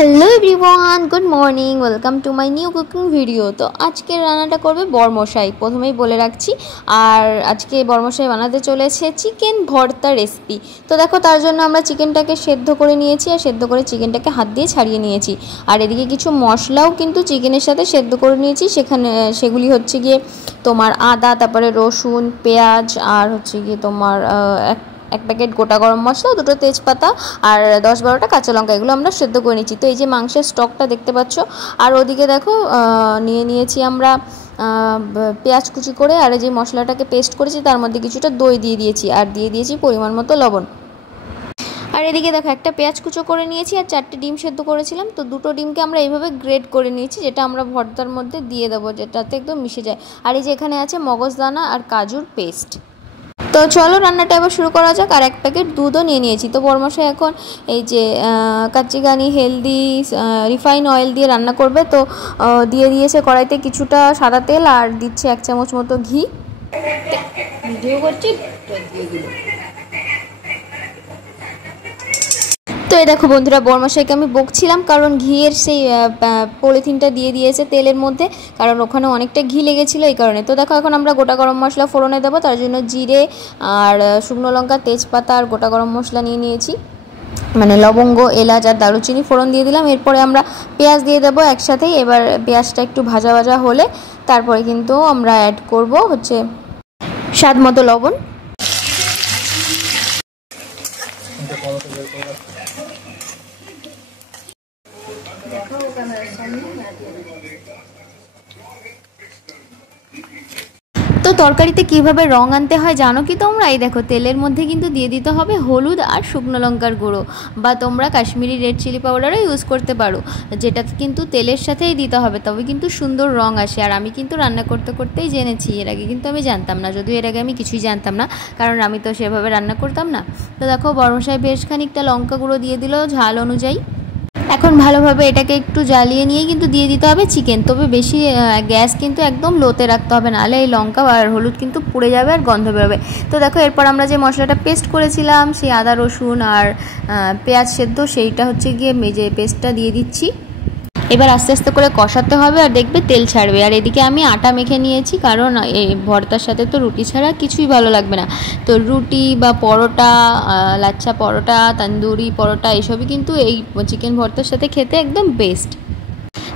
Hello everyone good morning welcome to my new cooking video. তো আজকে রান্নাটা করবে বরমশাই, প্রথমেই বলে রাখছি। আর আজকে বরমশাই বানাতে চলেছে চিকেন ভর্তা রেসিপি। তো দেখো, তার জন্য আমরা চিকেনটাকে সেদ্ধ করে নিয়েছি আর সেদ্ধ করে চিকেনটাকে হাত দিয়ে ছাড়িয়ে নিয়েছি। আর এদিকে কিছু মশলাও কিন্তু চিকেনের সাথে সেদ্ধ করে নিয়েছি। সেগুলি হচ্ছে গিয়ে তোমার আদা, তারপরে রসুন, পেঁয়াজ, আর হচ্ছে গিয়ে তোমার এক প্যাকেট গোটা গরম মশলা, দুটো তেজপাতা আর 10-12টা কাঁচা লঙ্কা, এগুলো আমরা সেদ্ধ করে নিচ্ছি। তো এই যে মাংসের স্টকটা দেখতে পাচ্ছ। আর ওদিকে দেখো নিয়েছি আমরা পেঁয়াজ কুচি করে, আর যে মশলাটাকে পেস্ট করেছি তার মধ্যে কিছুটা দই দিয়ে দিয়েছি, আর দিয়ে দিয়েছি পরিমাণ মতো লবণ। আর এদিকে দেখো একটা পেঁয়াজ কুচো করে নিয়েছি আর 4টে ডিম সেদ্ধ করেছিলাম। তো দুটো ডিমকে আমরা এইভাবে গ্রেড করে নিয়েছি, যেটা আমরা ভর্তার মধ্যে দিয়ে দেবো, যেটাতে একদম মিশে যায়। আর এই যে এখানে আছে মগজদানা আর কাজুর পেস্ট। তো চলো রান্নাটা এবার শুরু করা যাক। আর এক প্যাকেট দুধও নিয়ে নিয়েছি। তো বরমশাই এখন এই যে কাচ্চিঘানি হেলদি রিফাইন অয়েল দিয়ে রান্না করবে। তো দিয়ে দিয়েছে কড়াইতে কিছুটা সাদা তেল, আর দিচ্ছে 1 চামচ মতো ঘি। ভিডিও করছি দিয়ে দিল। তো এই দেখো বন্ধুরা, বরমশাইকে আমি বকছিলাম কারণ ঘিয়ের সেই পলিথিনটা দিয়ে দিয়েছে তেলের মধ্যে, কারণ ওখানে অনেকটা ঘি লেগেছিলো এই কারণে। তো দেখো এখন আমরা গোটা গরম মশলা ফোড়নে দেবো। তার জন্য জিরে আর শুকনো লঙ্কা, তেজপাতা আর গোটা গরম মশলা নিয়ে নিয়েছি, মানে লবঙ্গ, এলাচ আর দারুচিনি ফোড়ন দিয়ে দিলাম। এরপরে আমরা পেঁয়াজ দিয়ে দেবো একসাথেই। এবার পেঁয়াজটা একটু ভাজা ভাজা হলে তারপরে কিন্তু আমরা অ্যাড করব হচ্ছে স্বাদ মতো লবণ। তো তরকারিতে কিভাবে রং আনতে হয় জানো কি তোমরা? এই দেখো তেলের মধ্যে কিন্তু দিয়ে দিতে হবে হলুদ আর শুকনো লঙ্কার গুঁড়ো, বা তোমরা কাশ্মীরি রেড চিলি পাউডারও ইউজ করতে পারো, যেটা কিন্তু তেলের সাথেই দিতে হবে, তবে কিন্তু সুন্দর রং আসে। আর আমি কিন্তু রান্না করতে করতেই জেনেছি, এর আগে কিন্তু আমি জানতাম না, যদিও এর আগে আমি কিছুই জানতাম না, কারণ আমি তো সেভাবে রান্না করতাম না। তো দেখো বরমশাই বেশ খানিকটা লঙ্কা গুঁড়ো দিয়ে দিল ঝাল অনুযায়ী। এখন ভালোভাবে এটাকে একটু জ্বালিয়ে নিয়ে কিন্তু দিয়ে দিতে হবে চিকেন। তবে বেশি গ্যাস কিন্তু একদম লোতে রাখতে হবে, নাহলে এই লঙ্কা আর হলুদ কিন্তু পুড়ে যাবে আর গন্ধ বেরোবে। তো দেখো এরপর আমরা যে মশলাটা পেস্ট করেছিলাম, সেই আদা রসুন আর পেঁয়াজ সেদ্ধ, সেইটা হচ্ছে গিয়ে যে পেস্টটা দিয়ে দিচ্ছি। এবার আস্তে আস্তে করে কষাতে হবে আর দেখবে তেল ছাড়বে। আর এদিকে আমি আটা মেখে নিয়েছি, কারণ এই ভর্তার সাথে তো রুটি ছাড়া কিছুই ভালো লাগবে না। তো রুটি বা পরোটা, লাচ্ছা পরোটা, তন্দুরি পরোটা, এসবই কিন্তু এই চিকেন ভর্তার সাথে খেতে একদম বেস্ট।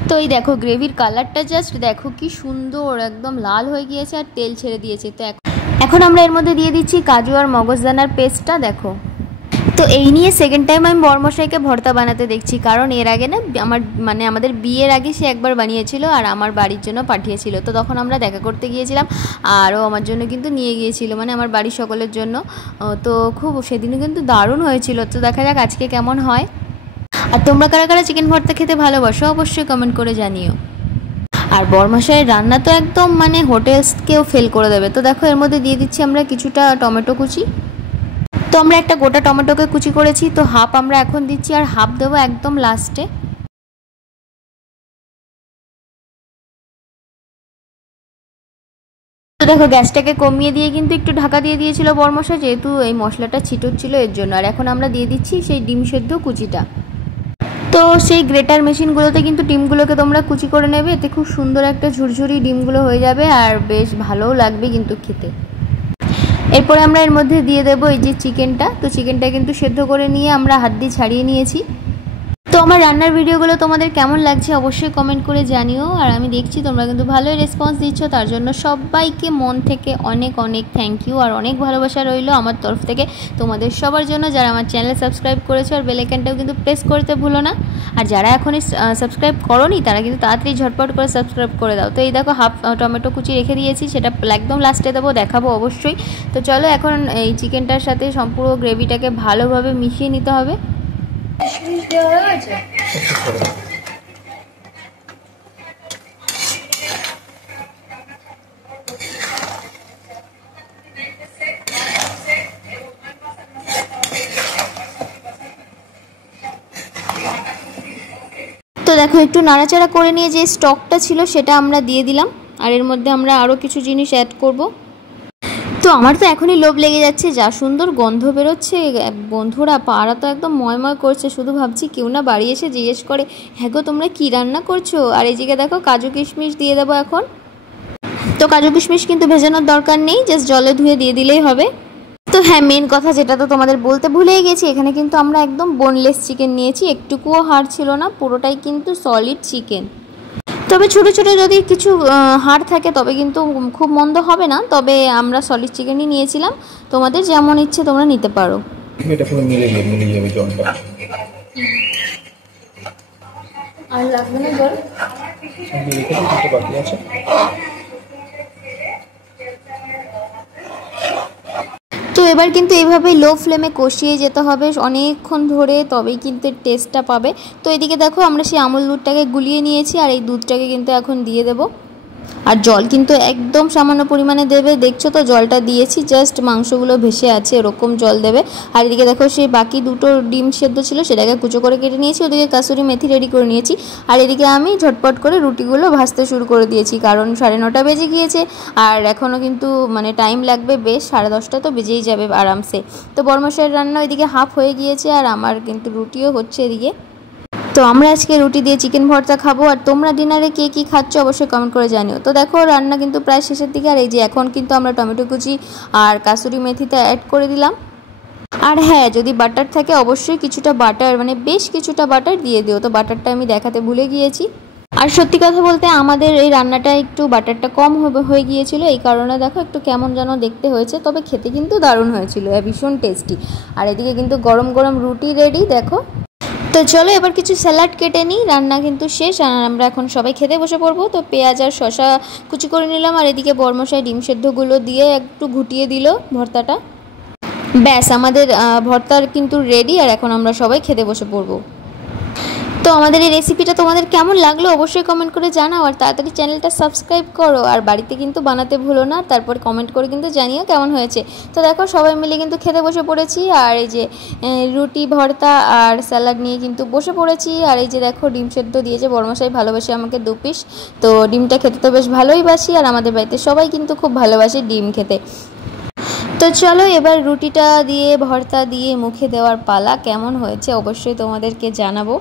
তো এই দেখো গ্রেভির কালারটা জাস্ট দেখো কি সুন্দর, একদম লাল হয়ে গিয়েছে আর তেল ছেড়ে দিয়েছে। তো এখন আমরা এর মধ্যে দিয়ে দিচ্ছি কাজু আর মগজদানার পেস্টটা। দেখো, তো এই নিয়ে সেকেন্ড টাইম আমি বরমশাইকে ভর্তা বানাতে দেখছি, কারণ এর আগে না আমাদের বিয়ের আগে সে একবার বানিয়েছিল আর আমার বাড়ির জন্য পাঠিয়েছিল। তো তখন আমরা দেখা করতে গিয়েছিলাম, আরও আমার জন্য কিন্তু নিয়ে গিয়েছিল, মানে আমার বাড়ির সকলের জন্য। তো খুব সেদিনও কিন্তু দারুণ হয়েছিল। তো দেখা যাক আজকে কেমন হয়। আর তোমরা কারা কারা চিকেন ভর্তা খেতে ভালোবাসো অবশ্যই কমেন্ট করে জানিও। আর বরমশাইয়ের রান্না তো একদম মানে হোটেলসকেও ফেল করে দেবে। তো দেখো এর মধ্যে দিয়ে দিচ্ছি আমরা কিছুটা টমেটো কুচি। তো আমরা একটা গোটা টমেটোকে কুচি করেছি, তো হাফ আমরা এখন দিচ্ছি আর হাফ দেবো একদম লাস্টে। তো দেখো গ্যাসটাকে কমিয়ে দিয়ে কিন্তু একটু ঢাকা দিয়ে দিয়েছিল বরমশাই, যেহেতু এই মশলাটা ছিটোচ্ছিল এর জন্য। আর এখন আমরা দিয়ে দিচ্ছি সেই ডিম সেদ্ধ কুচিটা। তো সেই গ্রেটার মেশিনগুলোতে কিন্তু ডিমগুলোকে তোমরা কুচি করে নেবে, এতে খুব সুন্দর একটা ঝুরঝুরি ডিমগুলো হয়ে যাবে আর বেশ ভালোও লাগবে কিন্তু খেতে। এরপরে আমরা এর মধ্যে দিয়ে দেবো এই যে চিকেনটা। তো চিকেনটা কিন্তু সেদ্ধ করে নিয়ে আমরা হাত দিয়ে ছাড়িয়ে নিয়েছি। তো আমার রান্নার ভিডিওগুলো তোমাদের কেমন লাগছে অবশ্যই কমেন্ট করে জানিও। আর আমি দেখছি তোমরা কিন্তু ভালোই রেসপন্স দিচ্ছ, তার জন্য সবাইকে মন থেকে অনেক অনেক থ্যাংক ইউ আর অনেক ভালোবাসা রইলো আমার তরফ থেকে তোমাদের সবার জন্য, যারা আমার চ্যানেল সাবস্ক্রাইব করেছো। আর বেল আইকনটাও কিন্তু প্রেস করতে ভুলো না। আর যারা এখনই সাবস্ক্রাইব করোনি তারা কিন্তু তাড়াতাড়ি ঝটপট করে সাবস্ক্রাইব করে দাও। তো এই দেখো হাফ টমেটো কুচি রেখে দিয়েছি, সেটা একদম লাস্টে দেবো, দেখাবো অবশ্যই। তো চলো এখন এই চিকেনটার সাথে সম্পূর্ণ গ্রেভিটাকে ভালোভাবে মিশিয়ে নিতে হবে। তো দেখো একটু নাড়াচাড়া করে নিয়ে যে স্টকটা ছিল সেটা আমরা দিয়ে দিলাম, আর এর মধ্যে আমরা আরও কিছু জিনিস অ্যাড করব। তো আমার তো এখনই লোভ লেগে যাচ্ছে, যা সুন্দর গন্ধ বেরোচ্ছে বন্ধুরা, পাড়া তো একদম ময়ময় করছে। শুধু ভাবছি কেউ না বাড়ি এসে জিজ্ঞেস করে, হ্যাঁ গো তোমরা কী রান্না করছো। আর এইদিকে দেখো কাজু কিশমিশ দিয়ে দেবো এখন। তো কাজু কিশমিশ কিন্তু ভেজানোর দরকার নেই, জাস্ট জলে ধুয়ে দিয়ে দিলেই হবে। তো হ্যাঁ, মেন কথা যেটা তো তোমাদের বলতে ভুলেই গেছি, এখানে কিন্তু আমরা একদম বোনলেস চিকেন নিয়েছি, একটুকুও হাড় ছিল না, পুরোটাই কিন্তু সলিড চিকেন। তবে ছোটো ছোটো যদি কিছু হাড় থাকে তবে কিন্তু খুব মন্দ হবে না, তবে আমরা সলিড চিকেনই নিয়েছিলাম। তোমাদের যেমন ইচ্ছে তোমরা নিতে পারো। এটা পুরো মিলে যাবে জলটা। আর লাগবে না জল, বাকি আছে। তো এবার কিন্তু এইভাবেই লো ফ্লেমে কষিয়ে যেতে হবে অনেকক্ষণ ধরে, তবেই কিন্তু টেস্টটা পাবে। তো এদিকে দেখো আমরা সেই আমুল দুধটাকে গুলিয়ে নিয়েছি, আর এই দুধটাকে কিন্তু এখন দিয়ে দেবো। আর জল কিন্তু একদম সামান্য পরিমাণে দেবে, দেখছো তো জলটা দিয়েছি, জাস্ট মাংসগুলো ভেসে আছে এরকম জল দেবে। আর এদিকে দেখো সেই বাকি দুটো ডিম সেদ্ধ ছিল সেটাকে কুচো করে কেটে নিয়েছি, ওদিকে কাসুরি মেথি রেডি করে নিয়েছি। আর এদিকে আমি ঝটপট করে রুটিগুলো ভাজতে শুরু করে দিয়েছি, কারণ 9:30 বেজে গিয়েছে, আর এখনও কিন্তু মানে টাইম লাগবে বেশ, 10:30 তো বেজেই যাবে আরামসে। তো বড়মশাইয়ের রান্না ওইদিকে হাফ হয়ে গিয়েছে, আর আমার কিন্তু রুটিও হচ্ছে এদিকে। তো আমরা আজকে রুটি দিয়ে চিকেন ভর্তা খাবো। আর তোমরা ডিনারে কে কী খাচ্ছ অবশ্যই কমেন্ট করে জানিও। তো দেখো রান্না কিন্তু প্রায় শেষের দিকে, আর এই যে এখন কিন্তু আমরা টমেটো কুচি আর কাসুরি মেথিটা অ্যাড করে দিলাম। আর হ্যাঁ, যদি বাটার থাকে অবশ্যই কিছুটা বাটার, মানে বেশ কিছুটা বাটার দিয়ে দিও। তো বাটারটা আমি দেখাতে ভুলে গিয়েছি। আর সত্যি কথা বলতে আমাদের এই রান্নাটা একটু বাটারটা কম হয়ে গিয়েছিল, এই কারণে দেখো একটু কেমন যেন দেখতে হয়েছে, তবে খেতে কিন্তু দারুণ হয়েছিল, ভীষণ টেস্টি। আর এদিকে কিন্তু গরম গরম রুটি রেডি দেখো। তো চলো এবার কিছু স্যালাড কেটে নিই, রান্না কিন্তু শেষ, আর আমরা এখন সবাই খেতে বসে পড়বো। তো পেঁয়াজ আর শসা কুচি করে নিলাম, আর এদিকে বরমশাই ডিম সেদ্ধগুলো দিয়ে একটু ঘুটিয়ে দিল ভর্তাটা। ব্যাস আমাদের ভর্তার কিন্তু রেডি, আর এখন আমরা সবাই খেতে বসে পড়বো। তো আমাদের এই রেসিপিটা তোমাদের কেমন লাগলো অবশ্যই কমেন্ট করে জানাও, আর তাড়াতাড়ি চ্যানেলটা সাবস্ক্রাইব করো, আর বাড়িতে কিন্তু বানাতে ভুলো না, তারপর কমেন্ট করে কিন্তু জানিও কেমন হয়েছে। তো দেখো সবাই মিলে কিন্তু খেতে বসে পড়েছি, আর এই যে রুটি ভর্তা আর স্যালাড নিয়ে কিন্তু বসে পড়েছি। আর এই যে দেখো ডিম সেদ্ধ দিয়েছে বড়মশাই ভালোবাসে আমাকে 2 পিস, তো ডিমটা খেতে তো বেশ ভালোই বাসি, আর আমাদের বাড়িতে সবাই কিন্তু খুব ভালোবাসে ডিম খেতে। তো চলো এবার রুটিটা দিয়ে ভর্তা দিয়ে মুখে দেওয়ার পালা, কেমন হয়েছে অবশ্যই তোমাদেরকে জানাবো।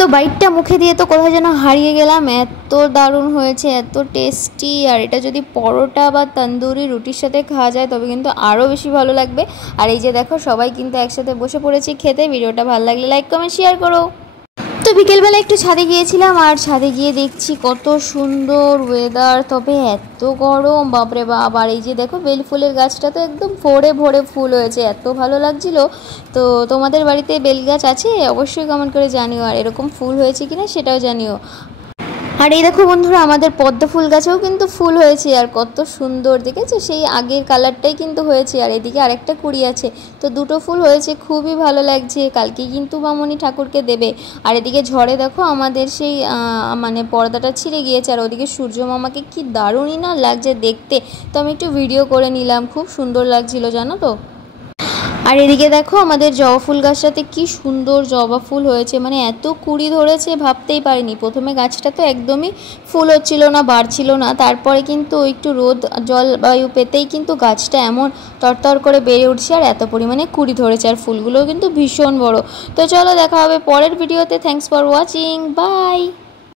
তো বাইটটা মুখে দিয়ে তো কোথায় যেন হারিয়ে গেলাম, এত দারুণ হয়েছে, এত টেস্টি। আর এটা যদি পরোটা বা তন্দুরি রুটির সাথে খাওয়া যায় তবে কিন্তু আরও বেশি ভালো লাগবে। আর এই যে দেখো সবাই কিন্তু একসাথে বসে পড়েছি খেতে। ভিডিওটা ভালো লাগলে লাইক কমেন্ট শেয়ার করো। তো বিকেলবেলা একটু ছাদে গিয়েছিলাম, আর ছাদে গিয়ে দেখছি কত সুন্দর ওয়েদার, তবে এত গরম বাপরে বাপ। আর এই যে দেখো বেল ফুলের গাছটা তো একদম ভরে ভরে ফুল হয়েছে, এত ভালো লাগছিল। তো তোমাদের বাড়িতে বেল গাছ আছে অবশ্যই কমেন্ট করে জানিও, আর এরকম ফুল হয়েছে কিনা সেটাও জানিও। আর এই দেখো বন্ধুরা আমাদের পদ্ম ফুল গাছেও কিন্তু ফুল হয়েছে, আর কত সুন্দর দেখেছো, সেই আগের কালারটাই কিন্তু হয়েছে। আর এদিকে আরেকটা কুড়ি আছে, তো দুটো ফুল হয়েছে, খুবই ভালো লাগছে। কালকে কিন্তু মামনি ঠাকুরকে দেবে। আর এদিকে ঝড়ে দেখো আমাদের সেই মানে পর্দাটা ছিঁড়ে গিয়েছে, আর ওদিকে সূর্য মামাকে কি দারুণই না লাগছে দেখতে। তো আমি একটু ভিডিও করে নিলাম, খুব সুন্দর লাগছিল জানো তো। আর এদিকে দেখো আমাদের জবা ফুল গাছটাতে কি সুন্দর জবা ফুল হয়েছে, মানে এত কুড়ি ধরেছে ভাবতেই পারিনি। প্রথমে গাছটা তো একদমই ফুল হচ্ছিল না, বাড়ছিল না, তারপরে কিন্তু একটু রোদ জলবায়ু পেতেই কিন্তু গাছটা এমন তরতর করে বেড়ে উঠছে, আর এত পরিমাণে কুড়ি ধরেছে, আর ফুলগুলোও কিন্তু ভীষণ বড়। তো চলো দেখা হবে পরের ভিডিওতে। Thanks for watching, by.